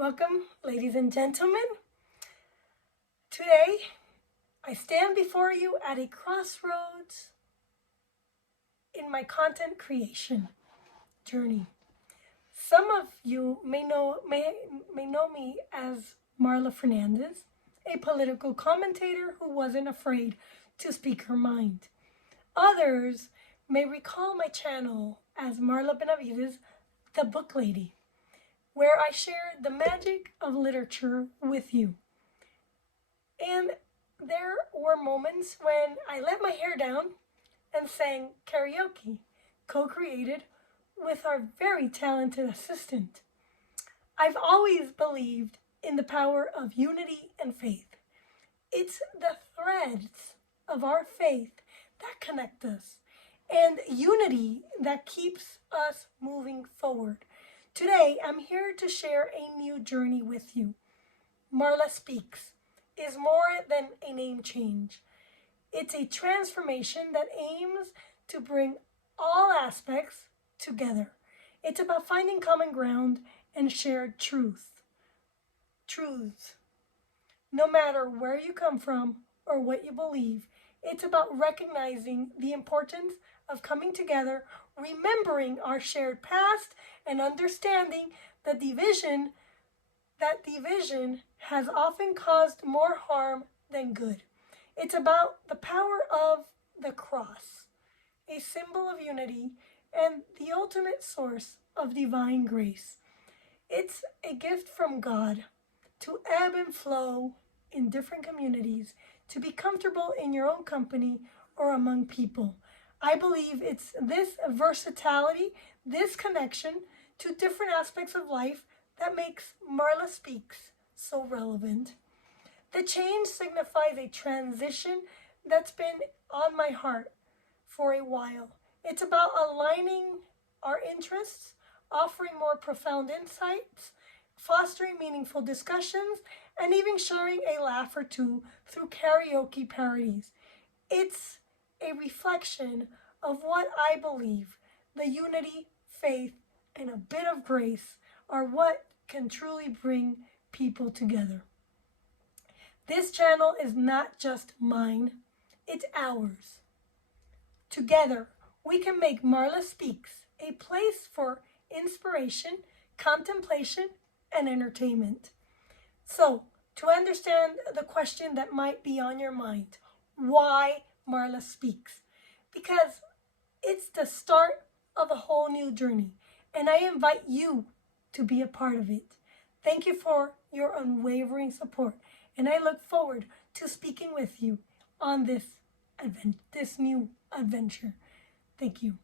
Welcome, ladies and gentlemen. Today, I stand before you at a crossroads in my content creation journey. Some of you may know me as Marla Fernandez, a political commentator who wasn't afraid to speak her mind. Others may recall my channel as Marla Benavides, the Book Lady, where I share the magic of literature with you. And there were moments when I let my hair down and sang karaoke, co-created with our very talented assistant. I've always believed in the power of unity and faith. It's the threads of our faith that connect us, and unity that keeps us moving forward. Today, I'm here to share a new journey with you. Marla Speaks is more than a name change. It's a transformation that aims to bring all aspects together. It's about finding common ground and shared truths. No matter where you come from or what you believe, it's about recognizing the importance of coming together, remembering our shared past, and understanding that division has often caused more harm than good. It's about the power of the cross, a symbol of unity and the ultimate source of divine grace. It's a gift from God to ebb and flow in different communities, to be comfortable in your own company or among people. I believe it's this versatility, this connection to different aspects of life that makes Marla Speaks so relevant. The change signifies a transition that's been on my heart for a while. It's about aligning our interests, offering more profound insights, fostering meaningful discussions, and even sharing a laugh or two through karaoke parodies. It's a reflection of what I believe. The unity, faith, and a bit of grace are what can truly bring people together. This channel is not just mine, it's ours. Together, we can make Marla Speaks a place for inspiration, contemplation, and entertainment. So, to understand the question that might be on your mind, why Marla Speaks? Because it's the start of a whole new journey, and I invite you to be a part of it. Thank you for your unwavering support, and I look forward to speaking with you on this new adventure. Thank you.